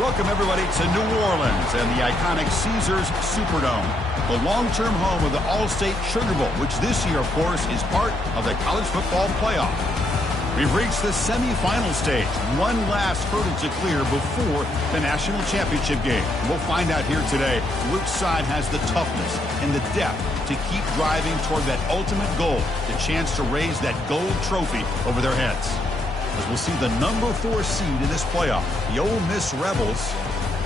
Welcome, everybody, to New Orleans and the iconic Caesars Superdome, the long-term home of the All-State Sugar Bowl, which this year, of course, is part of the college football playoff. We've reached the semifinal stage, one last hurdle to clear before the national championship game. We'll find out here today which side has the toughness and the depth to keep driving toward that ultimate goal, the chance to raise that gold trophy over their heads. As we'll see the number 4 seed in this playoff, the Ole Miss Rebels,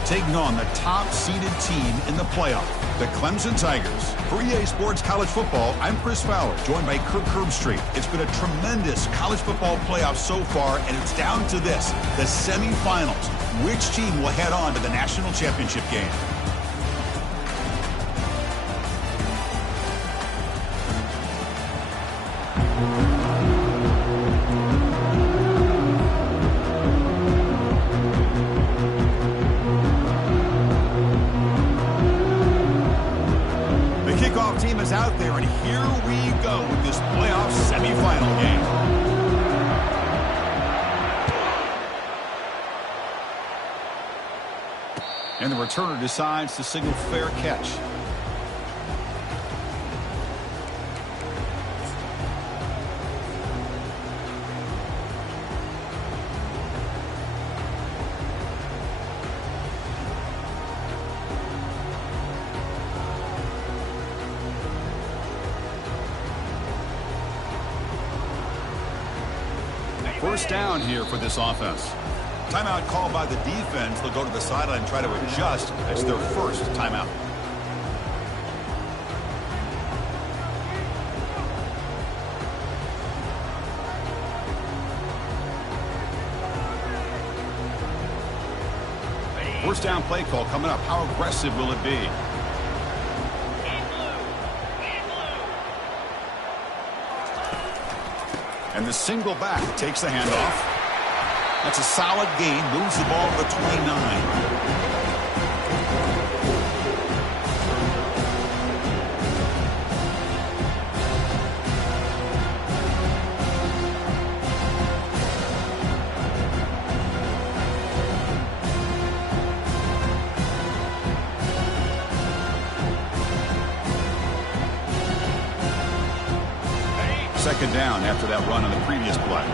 taking on the top-seeded team in the playoff, the Clemson Tigers. For EA Sports College Football, I'm Chris Fowler, joined by Kirk Herbstreit. It's been a tremendous college football playoff so far, and it's down to this, the semifinals. Which team will head on to the national championship game? Team is out there, and here we go with this playoff semifinal game. And the returner decides to signal fair catch. First down here for this offense. Timeout called by the defense. They'll go to the sideline and try to adjust. That's their first timeout. First down play call coming up. How aggressive will it be? And the single back takes the handoff. That's a solid gain. Moves the ball to the 29. Second down after that run on the previous play.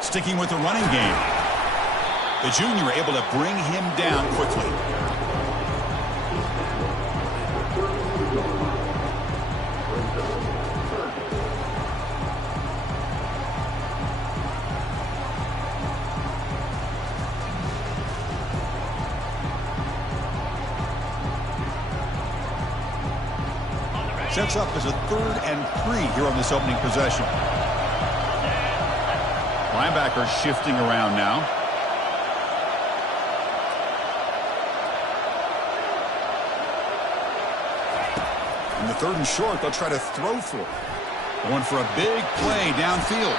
Sticking with the running game. The junior able to bring him down quickly. Sets up as a 3rd and 3 here on this opening possession. Linebacker shifting around now. In the 3rd and short, they'll try to throw for it. Going for a big play downfield.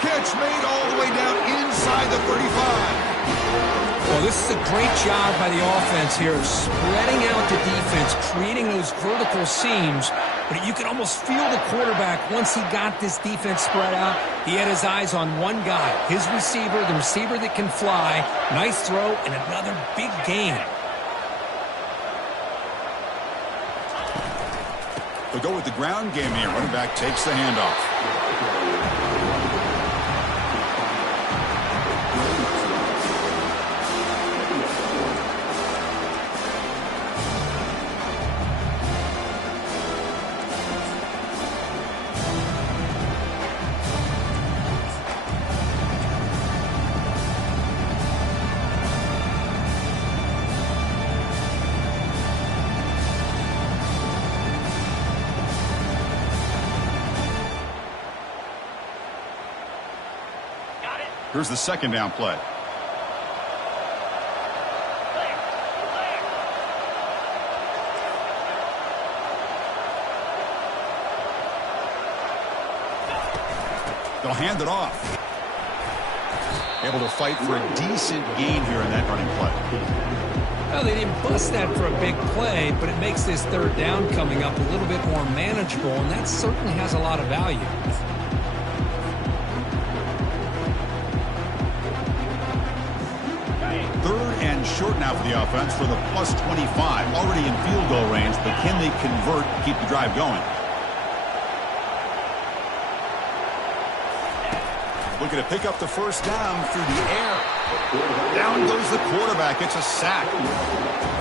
Catch made all the way down inside the 35. Well, this is a great job by the offense here, spreading out the defense, creating those vertical seams. But you can almost feel the quarterback once he got this defense spread out. He had his eyes on one guy, his receiver, the receiver that can fly. Nice throw and another big gain. They'll go with the ground game here. Running back takes the handoff. Here's the second down play. They'll hand it off. Able to fight for a decent gain here in that running play. Well, they didn't bust that for a big play, but it makes this third down coming up a little bit more manageable, and that certainly has a lot of value. Third and short now for the offense for the plus 25. Already in field goal range, but can they convert, keep the drive going? Looking to pick up the first down through the air. Down goes the quarterback. It's a sack.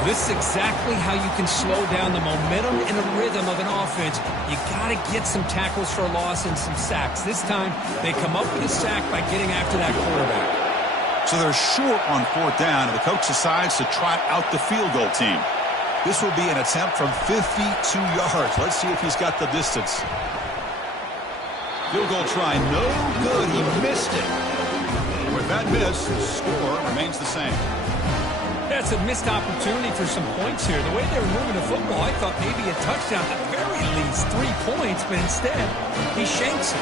This is exactly how you can slow down the momentum and the rhythm of an offense. You got to get some tackles for a loss and some sacks. This time, they come up with a sack by getting after that quarterback. So they're short on fourth down, and the coach decides to trot out the field goal team. This will be an attempt from 52 yards. Let's see if he's got the distance. Field goal try, no good. He missed it. With that miss, the score remains the same. That's a missed opportunity for some points here. The way they were moving the football, I thought maybe a touchdown, at the very least 3 points, but instead, he shanks it.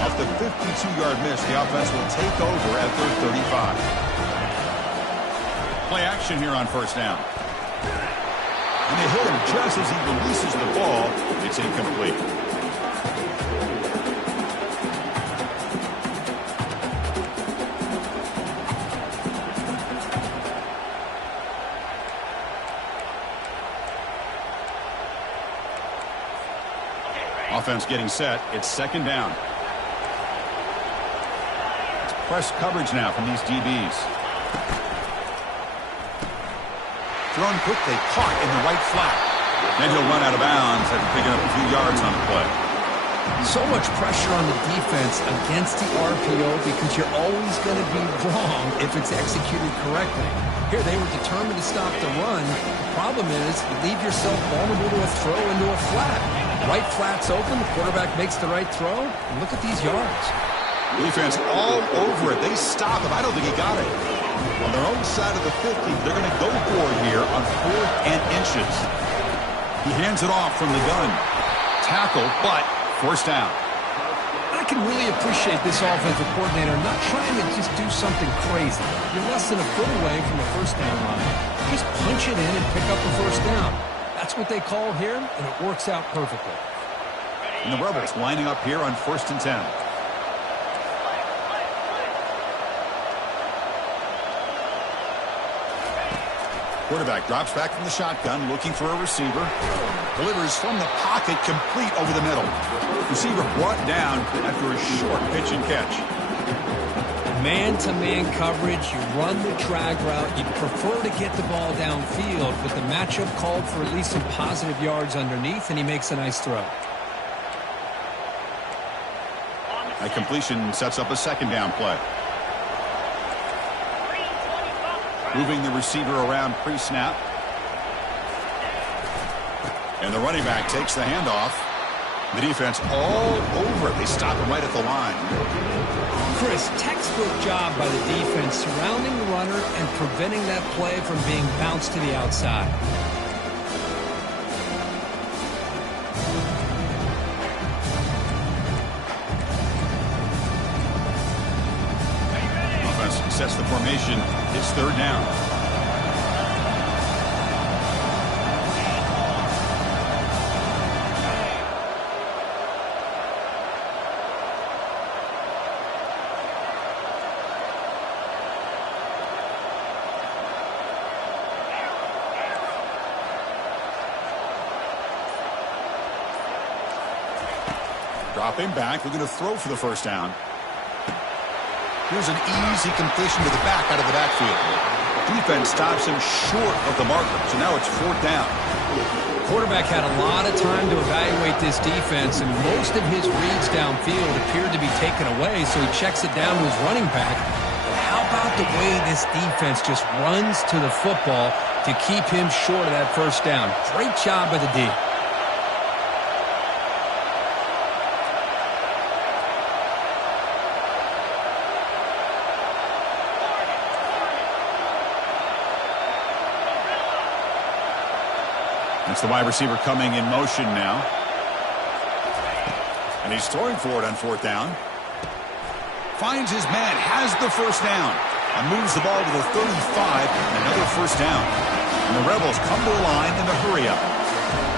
Off the 52-yard miss, the offense will take over at their 35. Play action here on first down. And they hit him just as he releases the ball. It's incomplete. Offense getting set. It's second down. It's press coverage now from these DBs. Thrown quickly, caught in the right flat. Then he'll run out of bounds after picking up a few yards on the play. So much pressure on the defense against the RPO because you're always going to be wrong if it's executed correctly. Here, they were determined to stop the run. The problem is you leave yourself vulnerable to a throw into a flat. Right flat's open, the quarterback makes the right throw, and look at these yards. Defense all over it. They stop him. I don't think he got it. On their own side of the 50, they're going to go for it here on 4th and inches. He hands it off from the gun. Tackle, but first down. I can really appreciate this offensive coordinator not trying to just do something crazy. You're less than a foot away from the first down line. Just punch it in and pick up the first down. That's what they call here, and it works out perfectly. And the Rebels lining up here on 1st and 10. Quarterback drops back from the shotgun, looking for a receiver. Delivers from the pocket, complete over the middle. Receiver brought down after a short pitch and catch. Man-to-man coverage, you run the drag route. You prefer to get the ball downfield, but the matchup called for at least some positive yards underneath, and he makes a nice throw. That completion sets up a second down play. Moving the receiver around pre-snap. And the running back takes the handoff. The defense all over it. They stop him right at the line. Chris, textbook job by the defense surrounding the runner and preventing that play from being bounced to the outside. Offense sets the formation. It's third down. Dropping back, looking to throw for the first down. Here's an easy completion to the back out of the backfield. Defense stops him short of the marker, so now it's fourth down. Quarterback had a lot of time to evaluate this defense, and most of his reads downfield appeared to be taken away, so he checks it down to his running back. But how about the way this defense just runs to the football to keep him short of that first down? Great job by the D. It's the wide receiver coming in motion now. And he's throwing for it on fourth down. finds his man, has the first down, and moves the ball to the 35, and another first down. And the Rebels come to the line in the hurry-up.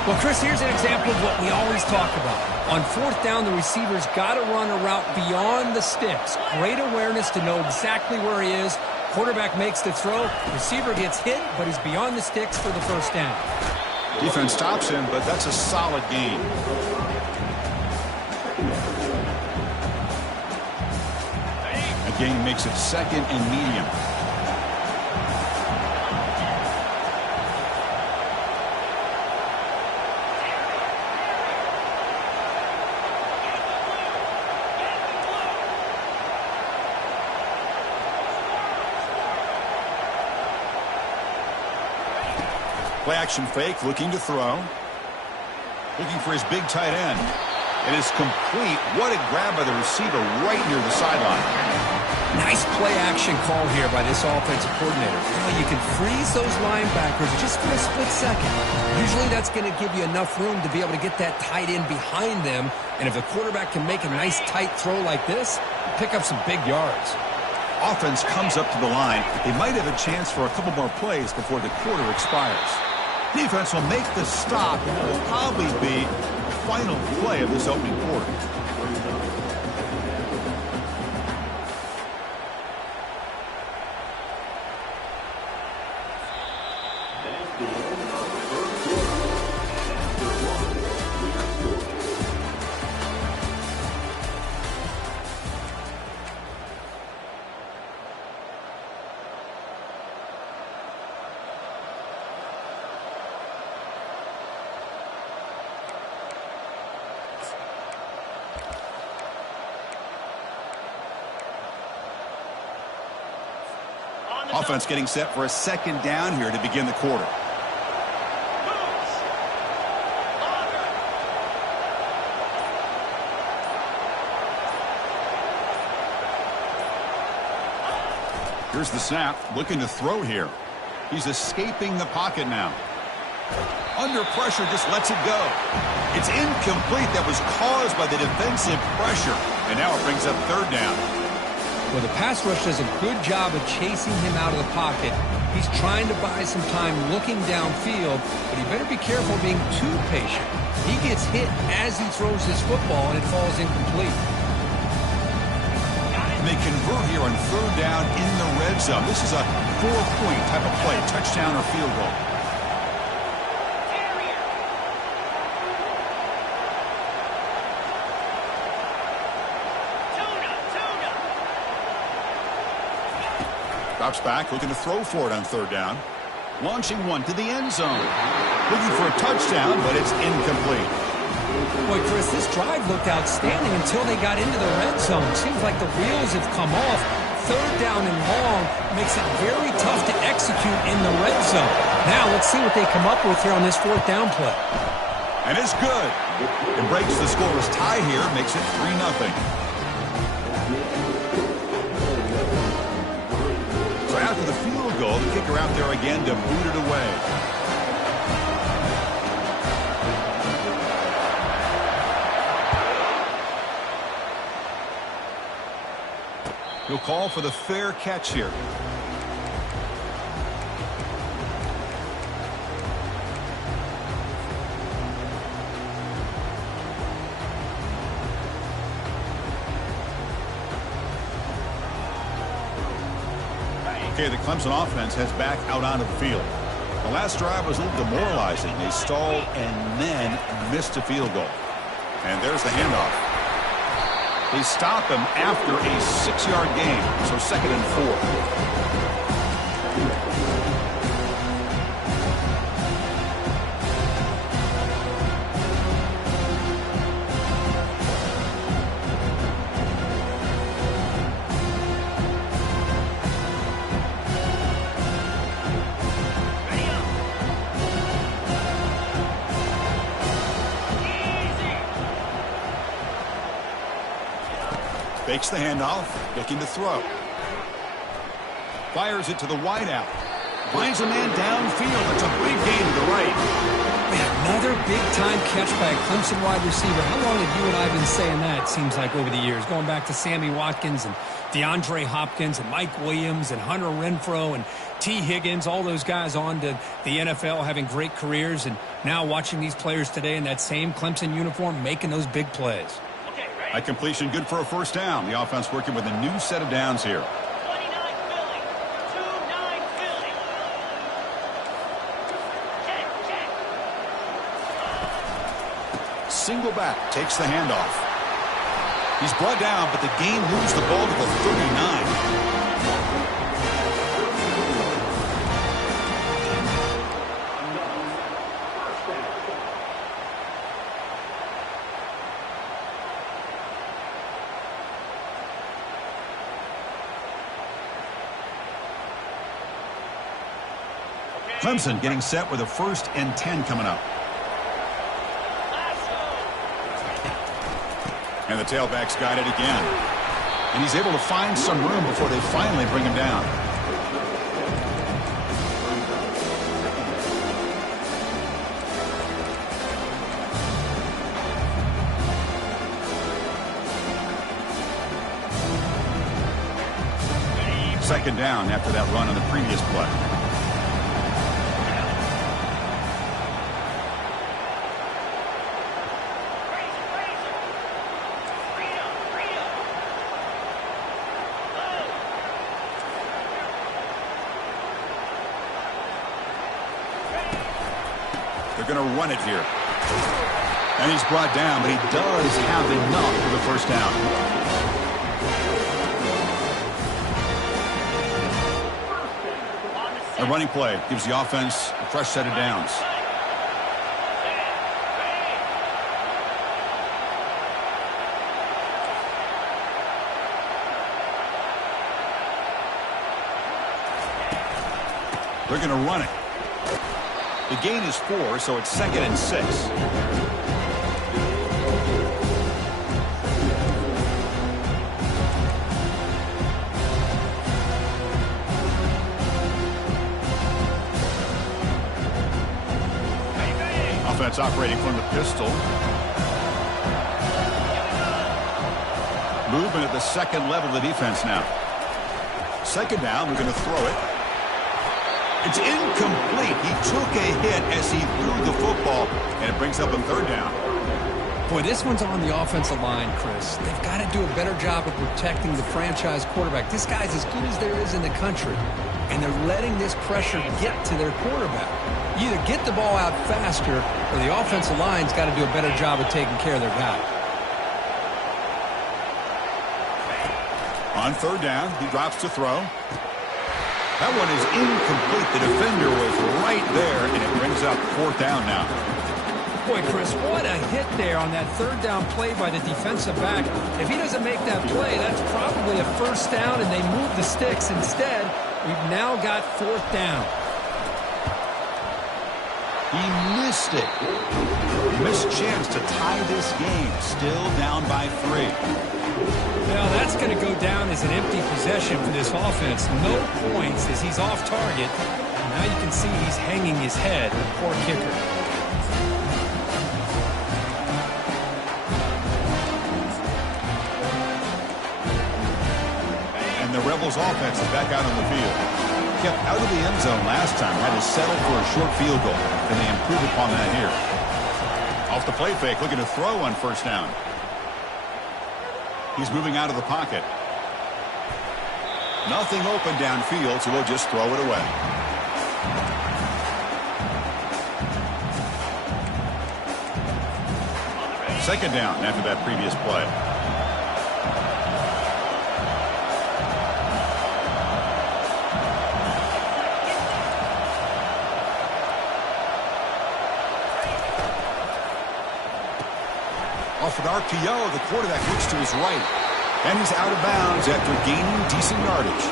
Well, Chris, here's an example of what we always talk about. On fourth down, the receiver's got to run a route beyond the sticks. Great awareness to know exactly where he is. Quarterback makes the throw. Receiver gets hit, but he's beyond the sticks for the first down. Defense stops him, but that's a solid gain. A gain makes it second and medium. Play action fake, looking to throw. Looking for his big tight end. It is complete. What a grab by the receiver right near the sideline. Nice play action call here by this offensive coordinator. You can freeze those linebackers just for a split second. Usually that's going to give you enough room to be able to get that tight end behind them. And if the quarterback can make a nice tight throw like this, pick up some big yards. Offense comes up to the line. They might have a chance for a couple more plays before the quarter expires. Defense will make the stop, and it will probably be the final play of this opening quarter. Offense getting set for a second down here to begin the quarter. Here's the snap, looking to throw here. He's escaping the pocket now. Under pressure, just lets it go. It's incomplete. That was caused by the defensive pressure. And now it brings up third down. Well, the pass rush does a good job of chasing him out of the pocket. He's trying to buy some time looking downfield, but he better be careful being too patient. He gets hit as he throws his football, and it falls incomplete. And they convert here on third down in the red zone. This is a 4-point type of play, touchdown or field goal. Drops back, looking to throw for it on third down. Launching one to the end zone. Looking for a touchdown, but it's incomplete. Boy, Chris, this drive looked outstanding until they got into the red zone. Seems like the wheels have come off. Third down and long makes it very tough to execute in the red zone. Now let's see what they come up with here on this fourth down play. And it's good. It breaks the scoreless tie here, makes it 3-0. So after the field goal, the kicker out there again to boot it away. He'll call for the fair catch here. Okay, the Clemson offense heads back out onto the field. The last drive was a little demoralizing. They stalled and then missed a field goal. And there's the handoff. They stop him after a 6-yard gain, so 2nd and 4. Fakes the handoff, looking to throw. Fires it to the wideout. Finds a man downfield. It's a big gain to the right. Another Another big-time catch by a Clemson wide receiver. How long have you and I been saying that, it seems like, over the years? Going back to Sammy Watkins and DeAndre Hopkins and Mike Williams and Hunter Renfrow and T. Higgins, all those guys on to the NFL having great careers, and now watching these players today in that same Clemson uniform making those big plays. A completion good for a first down. The offense working with a new set of downs here. Single back, takes the handoff. He's brought down, but the game moves the ball to the 39. Clemson getting set with a 1st and 10 coming up. And the tailback's got it again. And he's able to find some room before they finally bring him down. Second down after that run on the previous play. They're going to run it here. And he's brought down, but he does have enough for the first down. A running play gives the offense a fresh set of downs. They're going to run it. The gain is 4, so it's 2nd and 6. Offense operating from the pistol. Movement at the second level of the defense now. Second down, we're going to throw it. It's incomplete. He took a hit as he threw the football, and it brings up a 3rd down. Boy, this one's on the offensive line, Chris. They've got to do a better job of protecting the franchise quarterback. This guy's as good as there is in the country, and they're letting this pressure get to their quarterback. You either get the ball out faster, or the offensive line's got to do a better job of taking care of their guy. On 3rd down, he drops to throw. That one is incomplete. The defender was right there, and it brings up 4th down now. Boy, Chris, what a hit there on that 3rd down play by the defensive back. If he doesn't make that play, that's probably a 1st down, and they move the sticks. Instead, we've now got 4th down. He missed it. Missed chance to tie this game. Still down by 3. Well, that's going to go down as an empty possession for this offense. No points as he's off target. And now you can see he's hanging his head. Poor kicker. And the Rebels offense is back out on the field. Kept out of the end zone last time. Had to settle for a short field goal. And they improved upon that here. Off the play fake, looking to throw on 1st down. He's moving out of the pocket. Nothing open downfield, so he'll just throw it away. Second down after that previous play. Off an RPO, the quarterback looks to his right. And he's out of bounds after gaining decent yardage.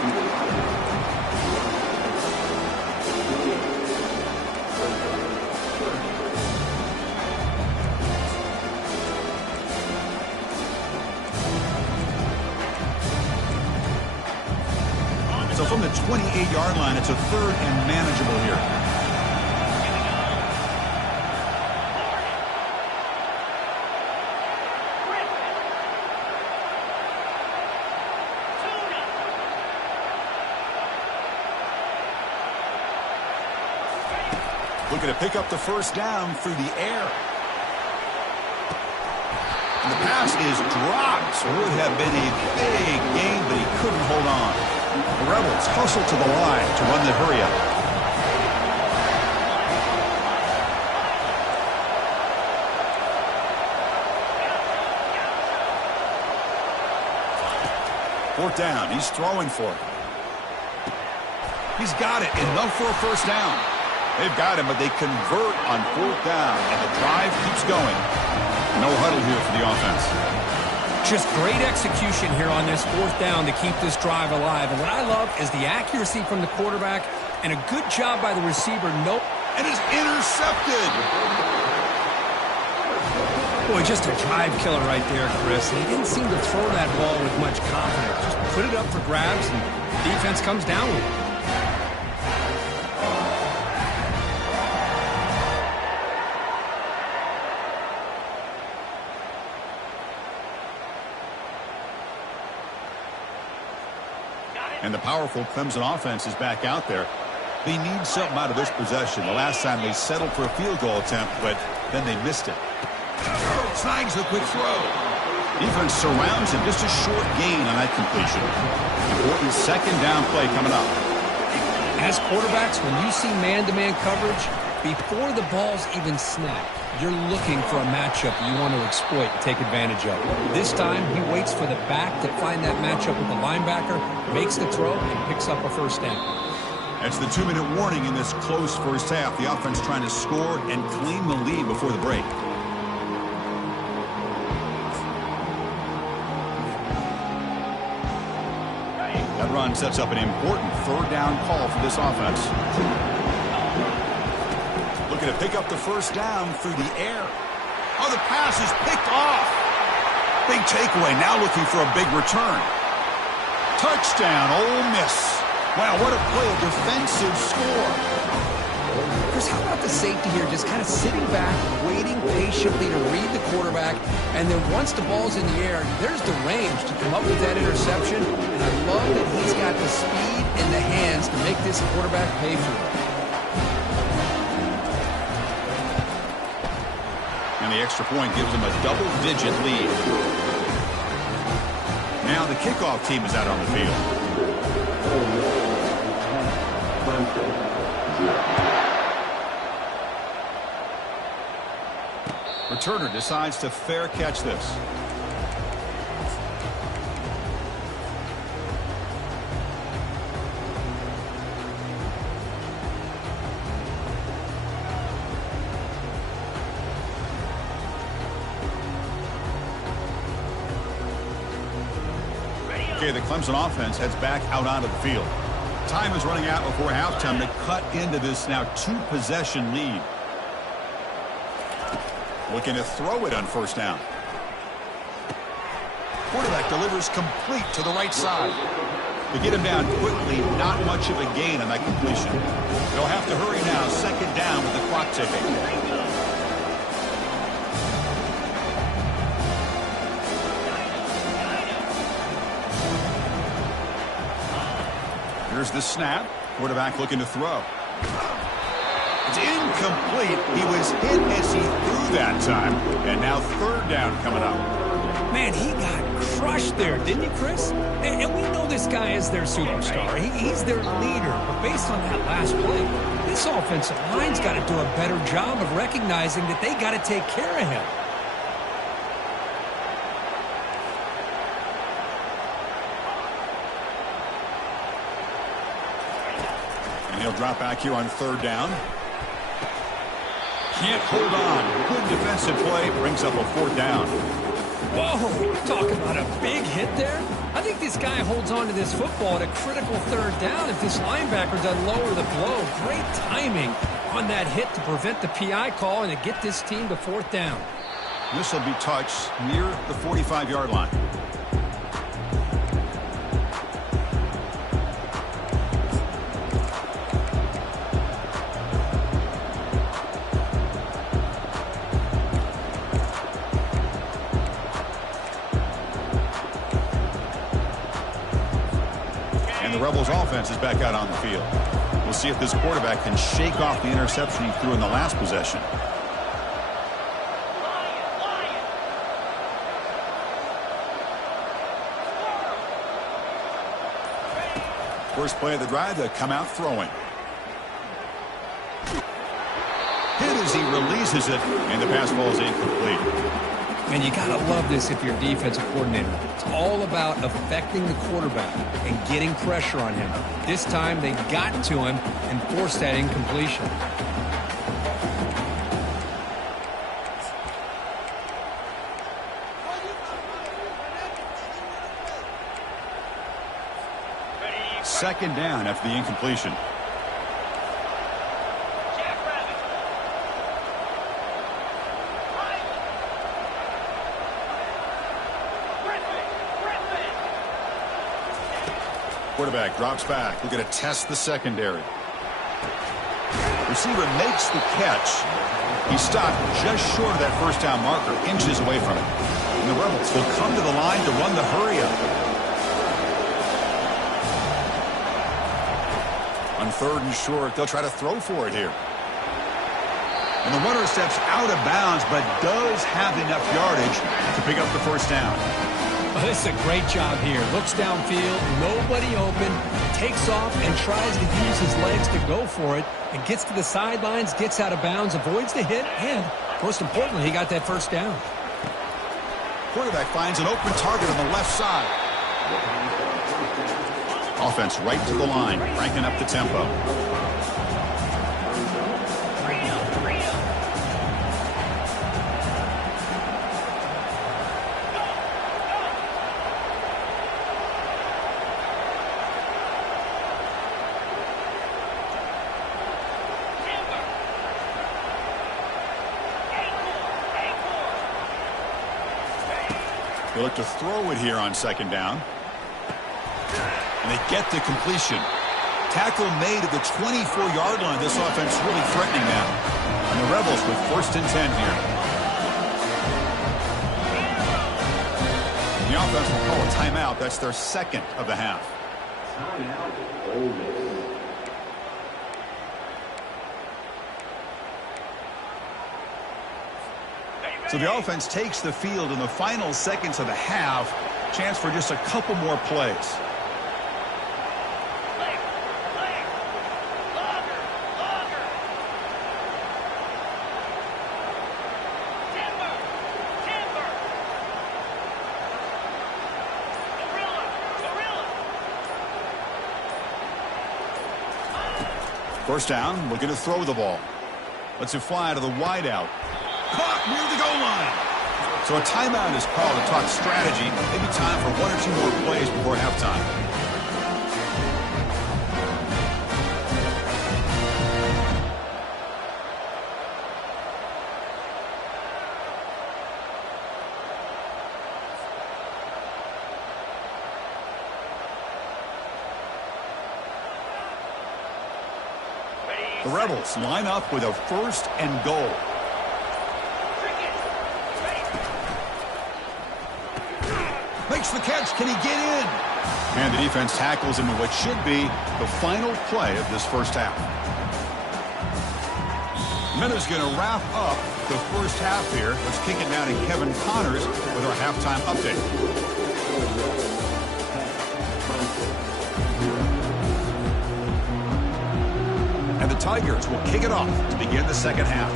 So from the 28-yard line, it's a 3rd and manageable here. Looking to pick up the first down through the air. And the pass is dropped. So it would have been a big gain, but he couldn't hold on. The Rebels hustle to the line to run the hurry-up. Fourth down. He's throwing for it. He's got it. Enough for a first down. They've got him, but they convert on fourth down, and the drive keeps going. No huddle here for the offense. Just great execution here on this fourth down to keep this drive alive. And what I love is the accuracy from the quarterback and a good job by the receiver. Nope. And it's intercepted. Boy, just a drive killer right there, Chris. And he didn't seem to throw that ball with much confidence. Just put it up for grabs, and the defense comes down with it. And the powerful Clemson offense is back out there. They need something out of this possession. The last time they settled for a field goal attempt, but then they missed it. Snags a quick throw. Defense surrounds him. Just a short gain on that completion. Important second down play coming up. As quarterbacks, when you see man-to-man coverage, before the ball's even snapped, you're looking for a matchup you want to exploit and take advantage of. This time, he waits for the back to find that matchup with the linebacker, makes the throw, and picks up a first down. That's the 2-minute warning in this close first half. The offense trying to score and claim the lead before the break. That run sets up an important third down call for this offense. Looking to pick up the first down through the air. Oh, the pass is picked off. Big takeaway. Now looking for a big return. Touchdown, Ole Miss. Wow, what a play, a defensive score. Chris, how about the safety here? Just kind of sitting back, waiting patiently to read the quarterback, and then once the ball's in the air, there's the range to come up with that interception. And I love that he's got the speed and the hands to make this quarterback pay for it. And the extra point gives them a double-digit lead. Now the kickoff team is out on the field. Returner decides to fair catch this. Okay, the Clemson offense heads back out onto the field. Time is running out before halftime to cut into this now two-possession lead. Looking to throw it on first down. Quarterback delivers complete to the right side. To get him down quickly, not much of a gain on that completion. They'll have to hurry now, second down with the clock ticking. Here's the snap. Quarterback looking to throw. It's incomplete. He was hit as he threw that time. And now third down coming up. Man, he got crushed there, didn't he, Chris? And we know this guy is their superstar. He's their leader. But based on that last play, this offensive line's got to do a better job of recognizing that they got to take care of him. And he'll drop back here on third down. Can't hold on. Good defensive play. Brings up a fourth down. Whoa, talk about a big hit there. I think this guy holds on to this football at a critical third down if this linebacker doesn't lower the blow. Great timing on that hit to prevent the PI call and to get this team to fourth down. This will be touched near the 45-yard line. Rebels offense is back out on the field. We'll see if this quarterback can shake off the interception he threw in the last possession. First play of the drive, they come out throwing. Hit as he releases it, and the pass falls incomplete. And you got to love this if you're a defensive coordinator. It's all about affecting the quarterback and getting pressure on him. This time they got to him and forced that incompletion. Second down after the incompletion. Quarterback drops back. We're going to test the secondary. Receiver makes the catch. He stopped just short of that first down marker, inches away from it. And the Rebels will come to the line to run the hurry-up. On third and short, they'll try to throw for it here. And the runner steps out of bounds, but does have enough yardage to pick up the first down. Well, this is a great job here. Looks downfield, nobody open, takes off and tries to use his legs to go for it, and gets to the sidelines, gets out of bounds, avoids the hit, and most importantly, he got that first down. Quarterback finds an open target on the left side. Offense right to the line, cranking up the tempo. They look to throw it here on second down. And they get the completion. Tackle made at the 24-yard line. This offense really threatening them. And the Rebels with 1st and 10 here. The offense will call a timeout. That's their second of the half. So the offense takes the field in the final seconds of the half. Chance for just a couple more plays. First down, looking to throw the ball. Lets it fly to the wideout. Caught near the goal line. So a timeout is called to talk strategy. Maybe time for 1 or 2 more plays before halftime. The Rebels line up with a 1st and goal. Makes the catch. Can he get in? And the defense tackles him in what should be the final play of this first half. Minutes going to wrap up the first half here. Let's kick it down to Kevin Connors with our halftime update. And the Tigers will kick it off to begin the second half.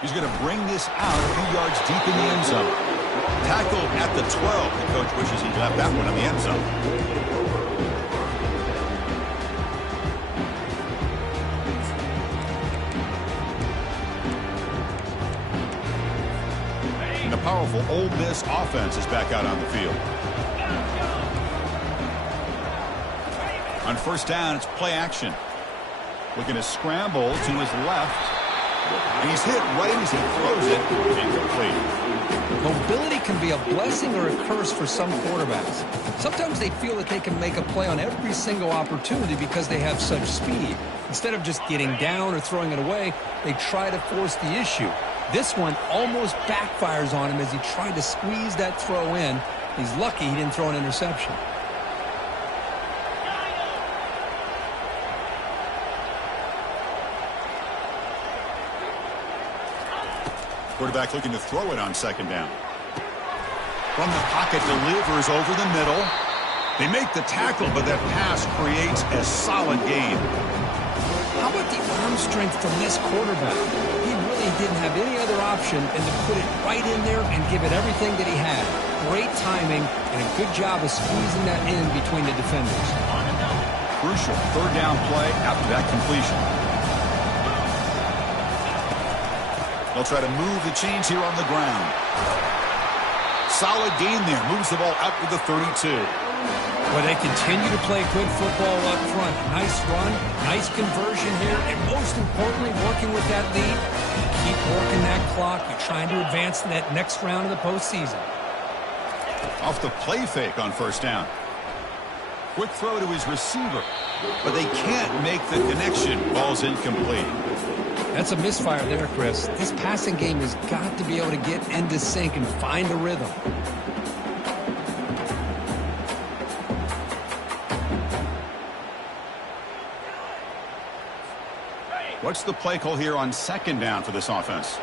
He's going to bring this out a few yards deep in the end zone. Tackled at the 12. The coach wishes he left that one in the end zone. And the powerful Ole Miss offense is back out on the field. On first down, it's play action. Looking to scramble to his left. And he's hit right as he throws it. Incomplete. Mobility can be a blessing or a curse for some quarterbacks. Sometimes they feel that they can make a play on every single opportunity because they have such speed. Instead of just getting down or throwing it away, they try to force the issue. This one almost backfires on him as he tried to squeeze that throw in. He's lucky he didn't throw an interception. Quarterback looking to throw it on second down. From the pocket, delivers over the middle. They make the tackle, but that pass creates a solid gain. How about the arm strength from this quarterback? He really didn't have any other option than to put it right in there and give it everything that he had. Great timing and a good job of squeezing that in between the defenders. Crucial third down play after that completion. They'll try to move the chains here on the ground. Solid gain there. Moves the ball out to the 32. Well, they continue to play good football up front. Nice run, nice conversion here, and most importantly, working with that lead. You keep working that clock. You're trying to advance to that next round of the postseason. Off the play fake on first down. Quick throw to his receiver, but they can't make the connection. Ball's incomplete. That's a misfire there, Chris. This passing game has got to be able to get into sync and find a rhythm. What's the play call here on second down for this offense?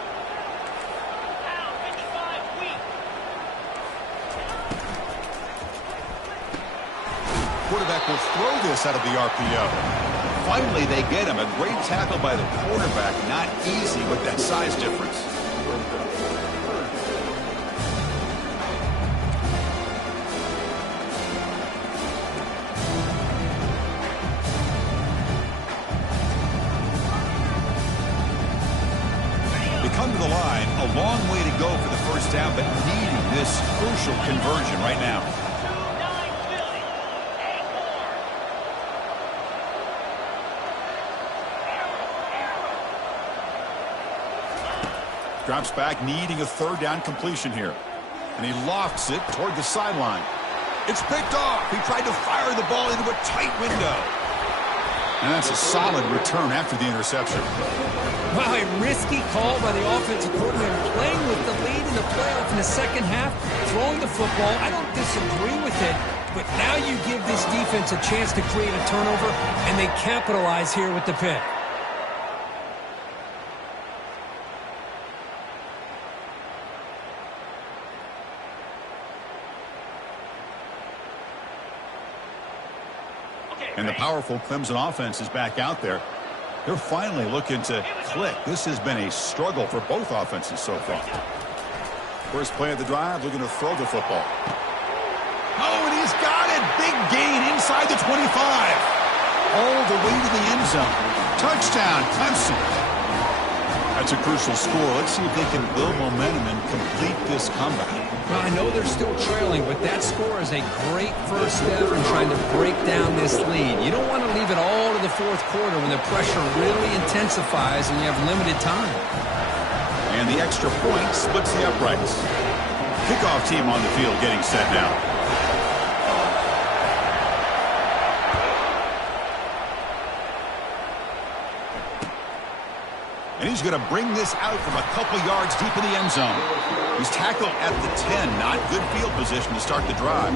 Quarterback will throw this out of the RPO. Finally, they get him. A great tackle by the quarterback. Not easy with that size difference. They come to the line. A long way to go for the first down, but needing this crucial conversion right now. Drops back, needing a third down completion here. And he lofts it toward the sideline. It's picked off. He tried to fire the ball into a tight window. And that's a solid return after the interception. Wow, a risky call by the offensive coordinator, playing with the lead in the playoff in the second half, throwing the football. I don't disagree with it, but now you give this defense a chance to create a turnover, and they capitalize here with the pick. And the powerful Clemson offense is back out there. They're finally looking to click. This has been a struggle for both offenses so far. First play of the drive, looking to throw the football. Oh, and he's got it. Big gain inside the 25. All the way to the end zone. Touchdown, Clemson. That's a crucial score. Let's see if they can build momentum and complete this comeback. Well, I know they're still trailing, but that score is a great first step in trying to break down this lead. You don't want to leave it all to the fourth quarter when the pressure really intensifies and you have limited time. And the extra point splits the uprights. Kickoff team on the field getting set now. And he's going to bring this out from a couple yards deep in the end zone. He's tackled at the 10. Not good field position to start the drive.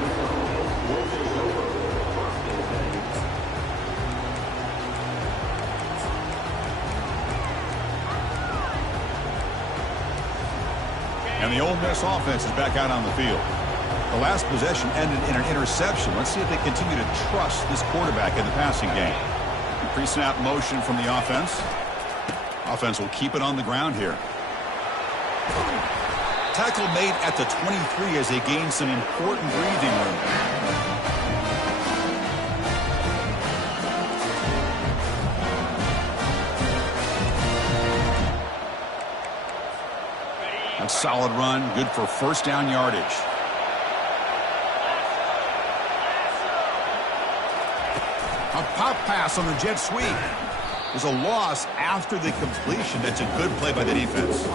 And the Ole Miss offense is back out on the field. The last possession ended in an interception. Let's see if they continue to trust this quarterback in the passing game. Pre-snap motion from the offense. Offense will keep it on the ground here. Tackle made at the 23 as they gain some important breathing room. A solid run, good for first down yardage. A pop pass on the jet sweep. There's a loss after the completion. That's a good play by the defense.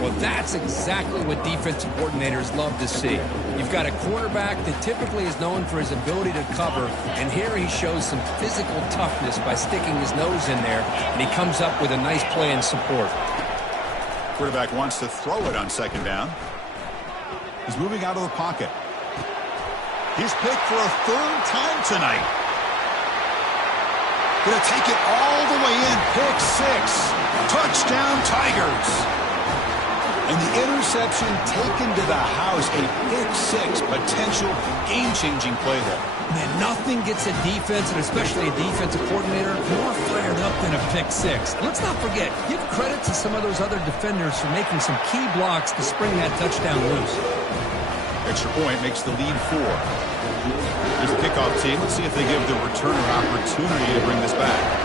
Well, that's exactly what defensive coordinators love to see. You've got a quarterback that typically is known for his ability to cover, and here he shows some physical toughness by sticking his nose in there, and he comes up with a nice play in support. Quarterback wants to throw it on second down. He's moving out of the pocket. He's picked for a third time tonight. Going to take it all the way in. Pick six. Touchdown, Tigers. And the interception taken to the house. A pick six. Potential game-changing play there. Man, nothing gets a defense, and especially a defensive coordinator, more fired up than a pick six. And let's not forget, give credit to some of those other defenders for making some key blocks to spring that touchdown loose. Extra point makes the lead 4. Here's the kickoff team. Let's see if they give the returner an opportunity to bring this back.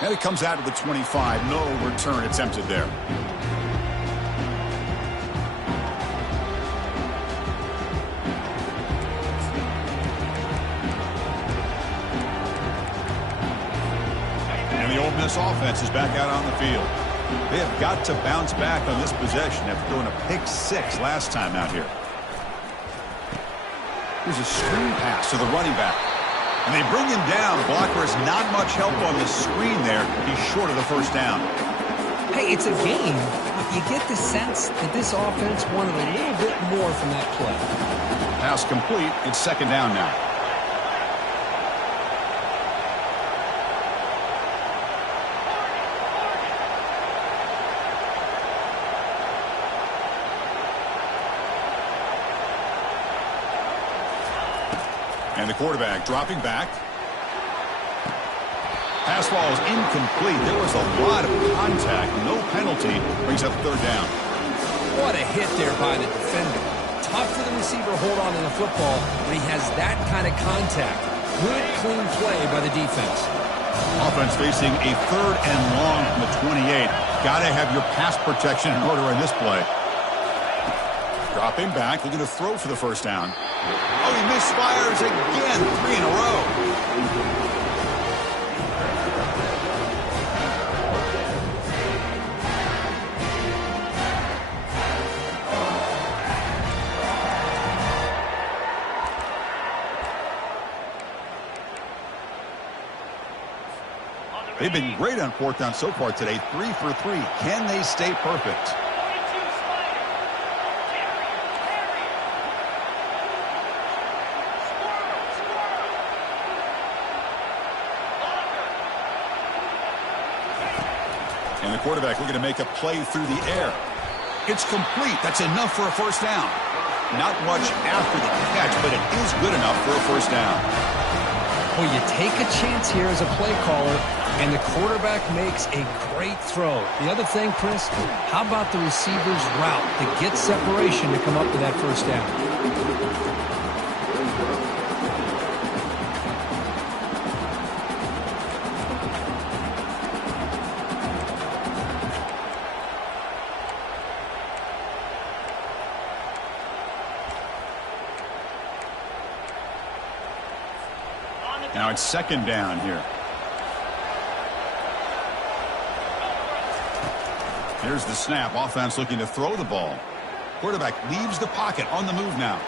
And it comes out of the 25. No return attempted there. And the Ole Miss offense is back out on the field. They have got to bounce back on this possession after throwing a pick six last time out here. Here's a screen pass to the running back. And they bring him down. Blocker has not much help on the screen there. He's short of the first down. Hey, it's a game, but you get the sense that this offense wanted a little bit more from that play. Pass complete. It's second down now. And the quarterback dropping back. Pass ball is incomplete. There was a lot of contact. No penalty. Brings up third down. What a hit there by the defender. Tough for the receiver to hold on to the football when he has that kind of contact. Good, clean play by the defense. Offense facing a third and long from the 28. Got to have your pass protection in order in this play. Dropping back, looking to throw for the first down. Oh, he misfires again. 3 in a row. They've been great on fourth down so far today. 3 for 3. Can they stay perfect? And the quarterback looking to make a play through the air. It's complete. That's enough for a first down. Not much after the catch, but it is good enough for a first down. Well, you take a chance here as a play caller, and the quarterback makes a great throw. The other thing, Chris, how about the receiver's route to get separation to come up with that first down? Now it's second down here. Here's the snap. Offense looking to throw the ball. Quarterback leaves the pocket on the move now.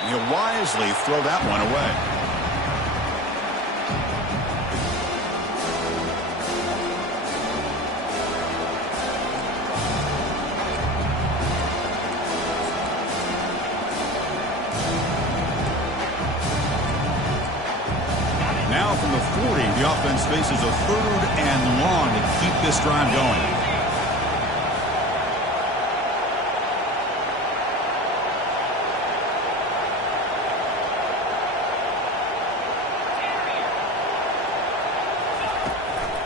And he'll wisely throw that one away. Now from the 40, the offense faces a third and long to keep this drive going.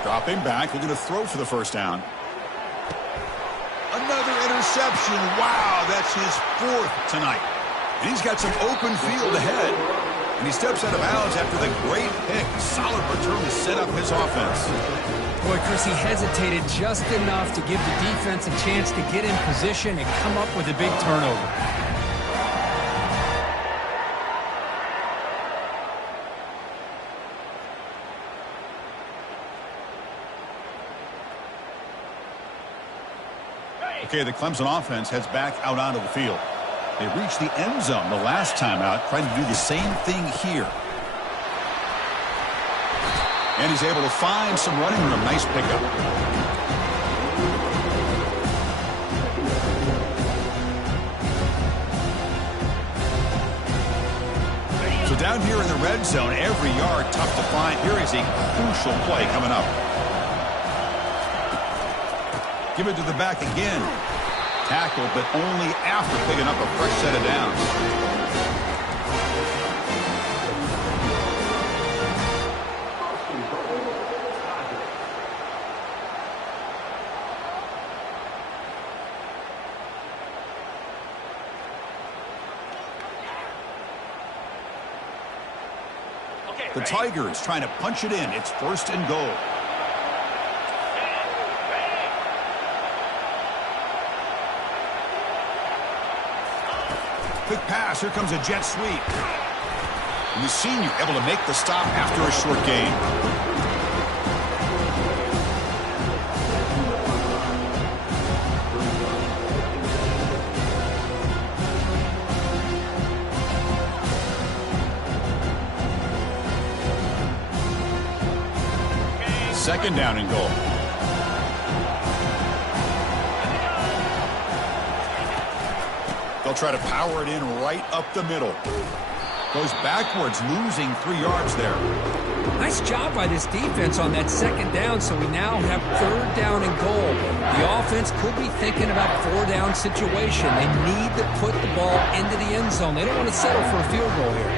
Dropping back, looking to throw for the first down. Another interception. Wow, that's his 4th tonight. And he's got some open field ahead. And he steps out of bounds after the great pick. Solid return to set up his offense. Boy, Chris, he hesitated just enough to give the defense a chance to get in position and come up with a big turnover. Okay, the Clemson offense heads back out onto the field. They reached the end zone the last time out, trying to do the same thing here. And he's able to find some running room. Nice pickup. So down here in the red zone, every yard tough to find. Here is a crucial play coming up. Give it to the back again. Tackle, but only after picking up a fresh set of downs. The Tigers trying to punch it in. It's 1st and goal. Quick pass. Here comes a jet sweep. And the senior able to make the stop after a short gain. Second down and goal. They'll try to power it in right up the middle. Goes backwards, losing 3 yards there. Nice job by this defense on that second down, so we now have 3rd down and goal. The offense could be thinking about 4-down situation. They need to put the ball into the end zone. They don't want to settle for a field goal here.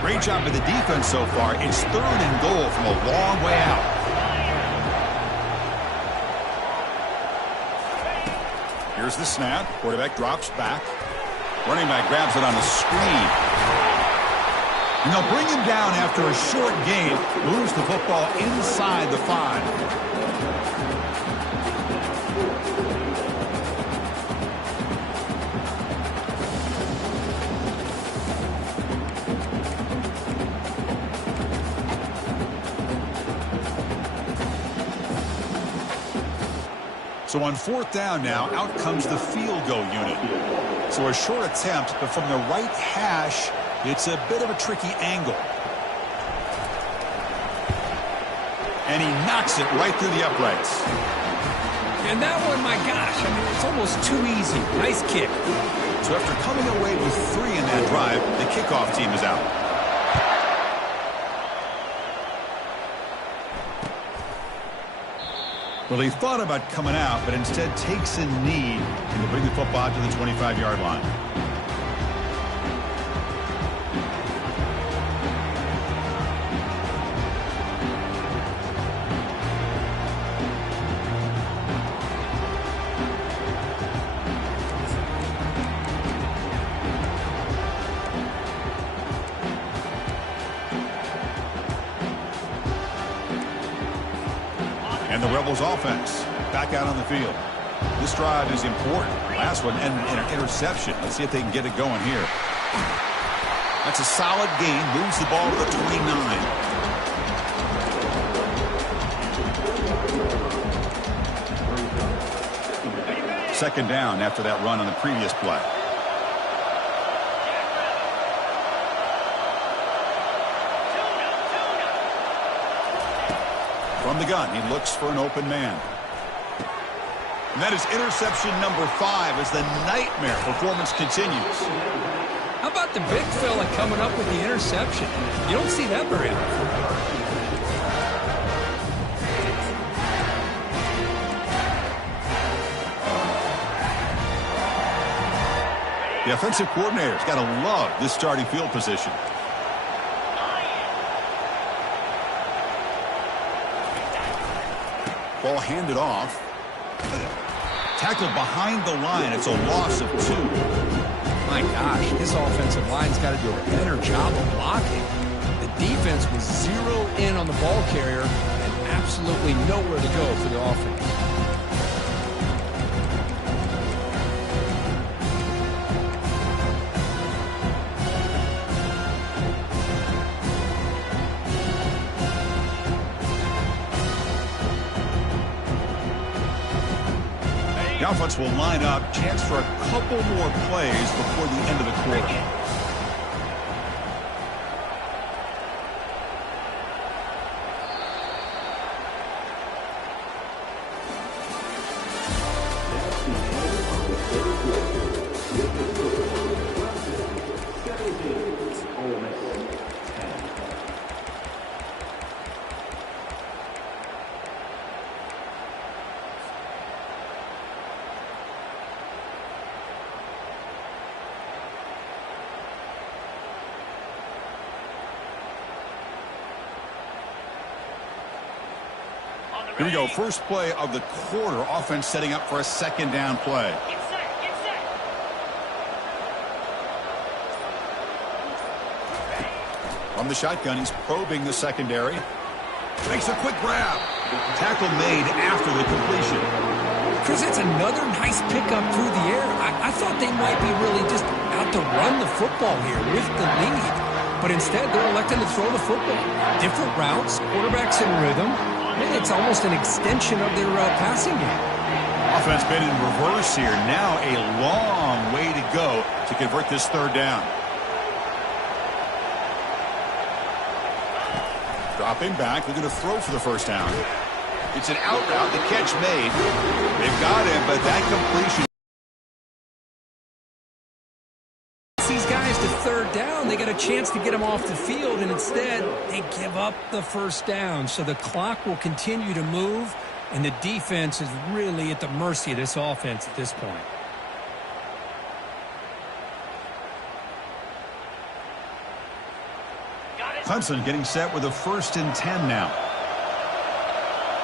Great job by the defense so far. It's 3rd and goal from a long way out. Here's the snap. Quarterback drops back. Running back grabs it on the screen. And they'll bring him down after a short gain. Moves the football inside the 5. So on 4th down now, out comes the field goal unit. So a short attempt, but from the right hash, it's a bit of a tricky angle. And he knocks it right through the uprights. And that one, my gosh, I mean, it's almost too easy. Nice kick. So after coming away with 3 in that drive, the kickoff team is out. Well, he thought about coming out, but instead takes a knee and to bring the football to the 25-yard line. And the Rebels offense back out on the field. This drive is important. Last one ended in an interception. Let's see if they can get it going here. That's a solid gain. Moves the ball to the 29. Second down after that run on the previous play. From the gun, he looks for an open man. And that is interception number 5 as the nightmare performance continues. How about the big fella coming up with the interception? You don't see that very often. The offensive coordinator's got to love this starting field position. Ball handed off. Tackled behind the line. It's a loss of 2. My gosh, his offensive line's got to do a better job of blocking. The defense was 0 in on the ball carrier and absolutely nowhere to go for the offense. The offense will line up. Chance for a couple more plays before the end of the quarter. Here we go. First play of the quarter. Offense setting up for a second down play. Get set. From the shotgun, he's probing the secondary. Makes a quick grab. Tackle made after the completion. Chris, it's another nice pickup through the air. I thought they might be really just out to run the football here with the lead. But instead, they're electing to throw the football. Different routes, quarterback's in rhythm. It's almost an extension of their passing game. Offense been in reverse here. Now a long way to go to convert this third down. Dropping back, they're going to throw for the first down. It's an out route, the catch made. They've got him, but that completion. These guys to third down, they got a chance to get them off the field, and instead they give up the first down. So the clock will continue to move, and the defense is really at the mercy of this offense at this point. Clemson getting set with a 1st and 10 now.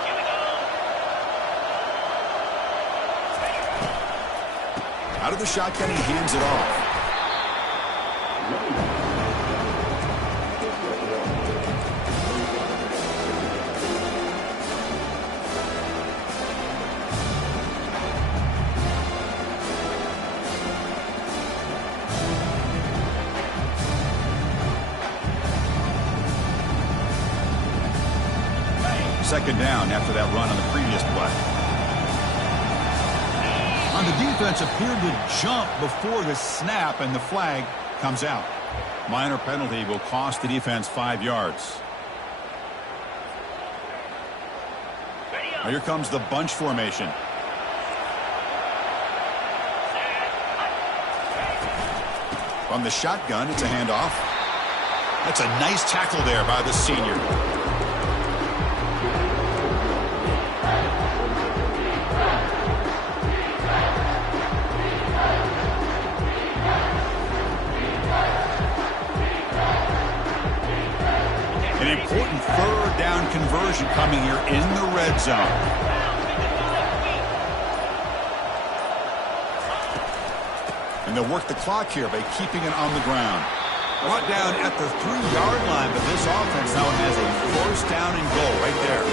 Here we go. Out of the shotgun, he hands it off. Second down after that run on the previous play. On the defense appeared to jump before the snap, and the flag comes out. Minor penalty will cost the defense 5 yards. Now here comes the bunch formation. From the shotgun, it's a handoff. That's a nice tackle there by the senior. An important third down conversion coming here in the red zone. And they'll work the clock here by keeping it on the ground. Brought down at the 3-yard line, but this offense now has a 1st down and goal right there.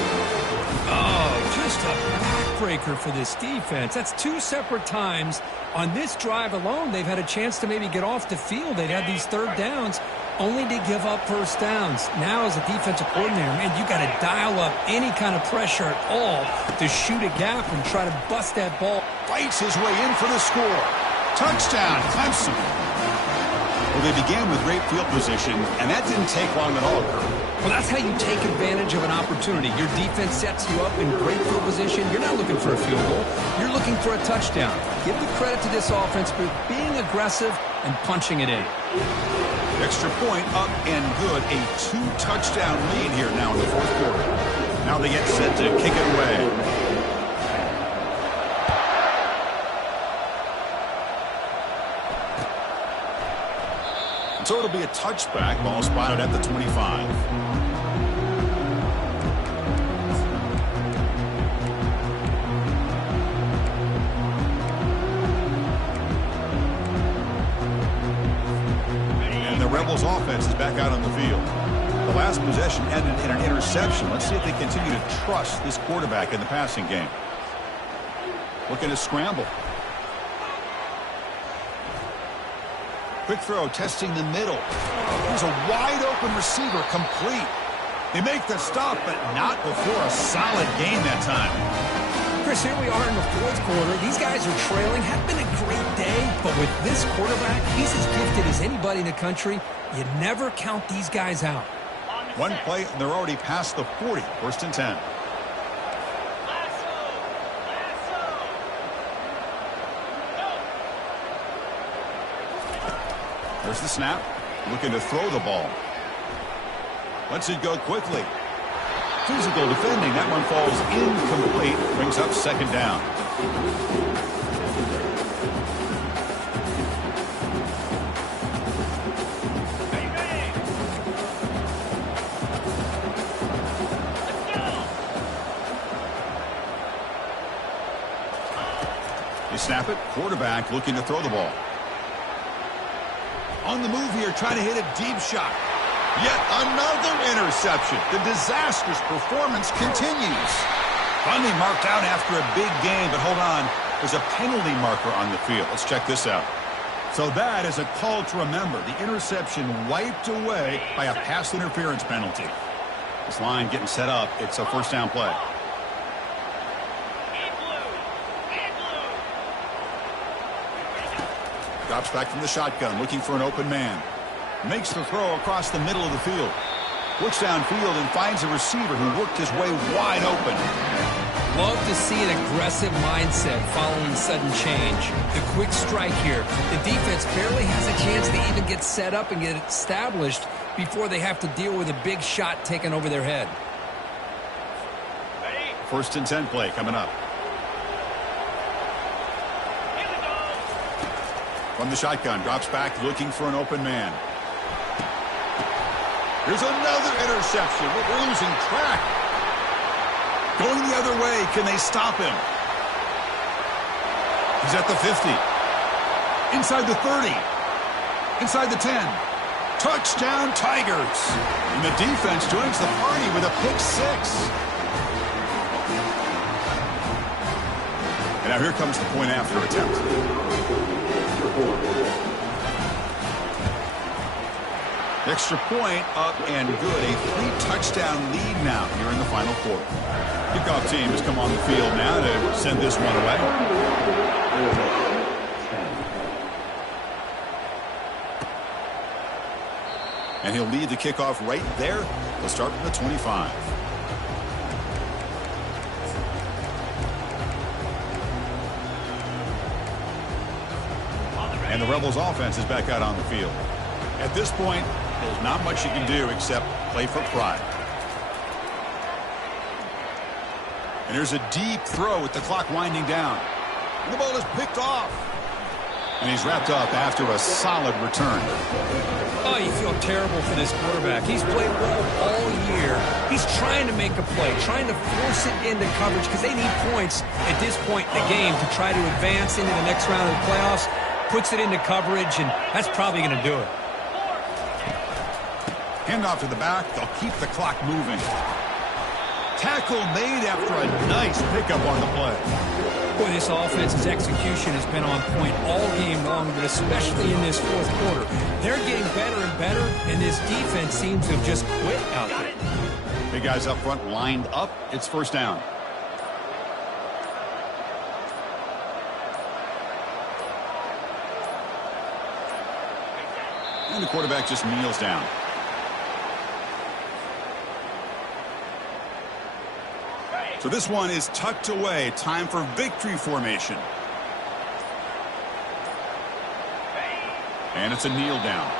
Oh, just a backbreaker for this defense. That's 2 separate times. On this drive alone, they've had a chance to maybe get off the field. They'd had these third downs, only to give up first downs. Now, as a defensive coordinator, man, you got to dial up any kind of pressure at all to shoot a gap and try to bust that ball. Fights his way in for the score. Touchdown, Clemson. Well, they began with great field position, and that didn't take long at all, Kurt. Well, that's how you take advantage of an opportunity. Your defense sets you up in great field position. You're not looking for a field goal. You're looking for a touchdown. Give the credit to this offense for being aggressive and punching it in. Extra point up and good. A 2-touchdown lead here now in the 4th quarter. Now they get set to kick it away. So it'll be a touchback. Ball spotted at the 25. And the Rebels offense is back out on the field. The last possession ended in an interception. Let's see if they continue to trust this quarterback in the passing game. Looking to scramble. Quick throw, testing the middle. Here's a wide-open receiver, complete. They make the stop, but not before a solid gain that time. Chris, here we are in the 4th quarter. These guys are trailing. Had been a great day, but with this quarterback, he's as gifted as anybody in the country. You never count these guys out. One play, and they're already past the 40. 1st and 10. There's the snap. Looking to throw the ball. Lets it go quickly. Physical defending. That one falls incomplete. Brings up second down. They snap it. Quarterback looking to throw the ball. On the move here, trying to hit a deep shot. Yet another interception. The disastrous performance continues. Finally marked out after a big game, but hold on. There's a penalty marker on the field. Let's check this out. So that is a call to remember. The interception wiped away by a pass interference penalty. This line getting set up. It's a first down play. Drops back from the shotgun, looking for an open man. Makes the throw across the middle of the field. Looks downfield and finds a receiver who worked his way wide open. Love to see an aggressive mindset following sudden change. The quick strike here. The defense barely has a chance to even get set up and get established before they have to deal with a big shot taken over their head. First and 10 play coming up. From the shotgun, drops back, looking for an open man. Here's another interception. We're losing track. Going the other way. Can they stop him? He's at the 50. Inside the 30. Inside the 10. Touchdown, Tigers. And the defense joins the party with a pick six. And now here comes the point after attempt. Extra point up and good. A 3-touchdown lead now here in the final quarter. Kickoff team has come on the field now to send this one away. And he'll lead the kickoff right there. He'll start from the 25. And the Rebels offense is back out on the field. At this point, there's not much you can do except play for pride. And there's a deep throw with the clock winding down. And the ball is picked off. And he's wrapped up after a solid return. Oh, you feel terrible for this quarterback. He's played well all year. He's trying to make a play, trying to force it into coverage because they need points at this point in the game to try to advance into the next round of the playoffs. Puts it into coverage, and that's probably going to do it. Handoff to the back. They'll keep the clock moving. Tackle made after a nice pickup on the play. Boy, this offense's execution has been on point all game long, but especially in this fourth quarter. They're getting better and better, and this defense seems to have just quit out there. Big guys up front lined up. It's first down. And the quarterback just kneels down. So this one is tucked away. Time for victory formation. And it's a kneel down.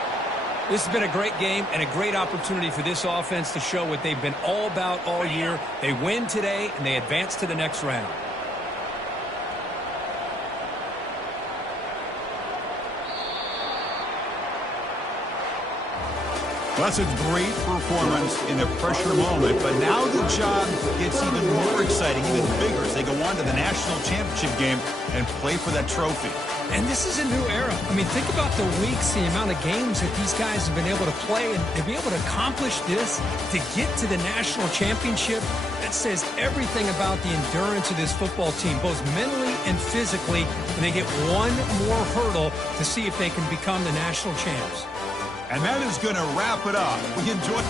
This has been a great game and a great opportunity for this offense to show what they've been all about all year. They win today, and they advance to the next round. Well, that's a great performance in a pressure moment, but now the job gets even more exciting, even bigger as they go on to the national championship game and play for that trophy. And this is a new era. I mean, think about the weeks, the amount of games that these guys have been able to play, and to be able to accomplish this, to get to the national championship, that says everything about the endurance of this football team, both mentally and physically, and they get one more hurdle to see if they can become the national champs. And that is going to wrap it up. We enjoyed